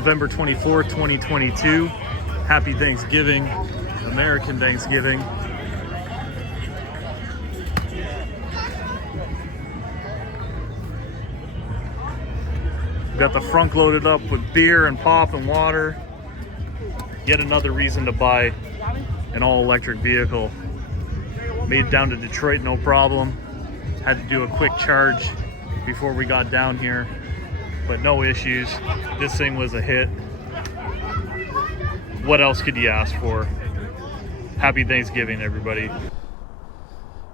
November 24th, 2022. Happy Thanksgiving, American Thanksgiving. Got the Frunk loaded up with beer and pop and water. Yet another reason to buy an all-electric vehicle. Made it down to Detroit, no problem. Had to do a quick charge before we got down here, but no issues. This thing was a hit. What else could you ask for? Happy Thanksgiving, everybody.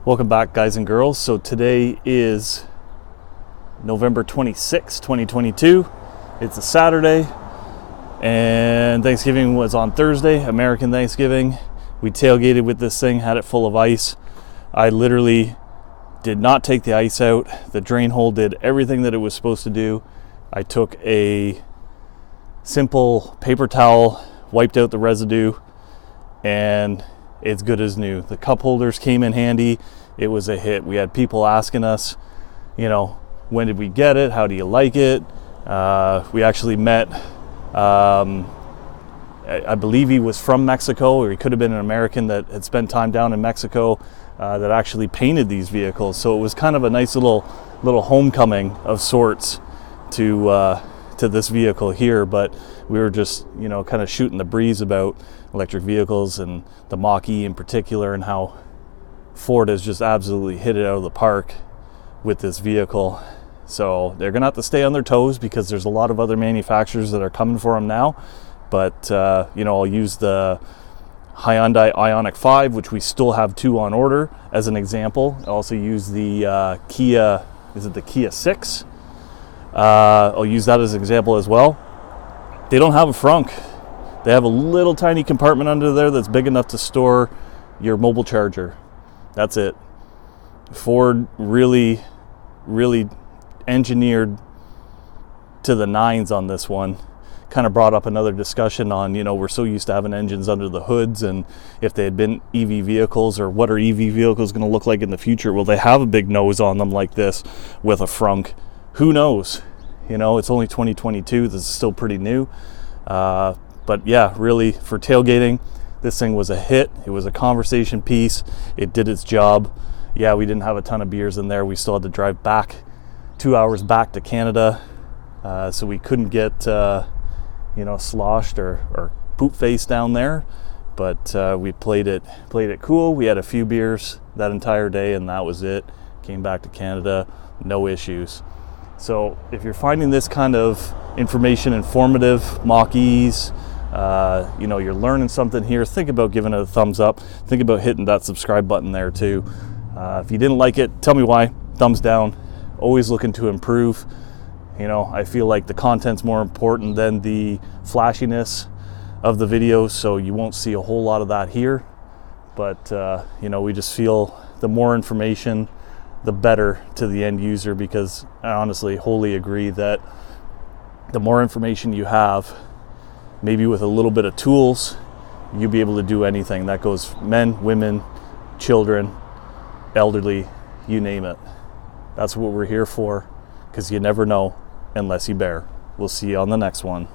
Welcome back, guys and girls. So today is November 26, 2022. It's a Saturday, and Thanksgiving was on Thursday, American Thanksgiving. We tailgated with this thing, had it full of ice. I literally did not take the ice out. The drain hole did everything that it was supposed to do. I took a simple paper towel, wiped out the residue, and it's good as new. The cup holders came in handy. It was a hit. We had people asking us, you know, when did we get it? How do you like it? We actually met, I believe he was from Mexico, or he could have been an American that had spent time down in Mexico, that actually painted these vehicles. So it was kind of a nice little homecoming of sorts to this vehicle here. But we were just, you know, kind of shooting the breeze about electric vehicles and the Mach-e in particular, and how Ford has just absolutely hit it out of the park with this vehicle. So they're gonna have to stay on their toes because there's a lot of other manufacturers that are coming for them now. But you know, I'll use the Hyundai Ioniq 5, which we still have 2 on order, as an example. I'll also use the Kia, is it the Kia 6? I'll use that as an example as well. They don't have a frunk. They have a little tiny compartment under there that's big enough to store your mobile charger. That's it. Ford really engineered to the nines on this one. Kind of brought up another discussion on, you know, we're so used to having engines under the hoods, and if they had been EV vehicles, or what are EV vehicles going to look like in the future? Will they have a big nose on them like this with a frunk? Who knows? You know, it's only 2022. This is still pretty new. But yeah, really, for tailgating, this thing was a hit. It was a conversation piece. It did its job. Yeah, we didn't have a ton of beers in there. We still had to drive back 2 hours back to Canada, so we couldn't get you know, sloshed or poop faced down there. But we played it cool. We had a few beers that entire day, and that was it. Came back to Canada, no issues. So if you're finding this kind of information informative, Mach-e's, you know, you're learning something here, think about giving it a thumbs up. Think about hitting that subscribe button there too. If you didn't like it, tell me why. Thumbs down. Always looking to improve. You know, I feel like the content's more important than the flashiness of the videos, so you won't see a whole lot of that here. But you know, we just feel the more information, the better to the end user, because I honestly wholly agree that the more information you have, maybe with a little bit of tools, you'll be able to do anything. That goes men, women, children, elderly, you name it. That's what we're here for, because you never know unless you bear. We'll see you on the next one.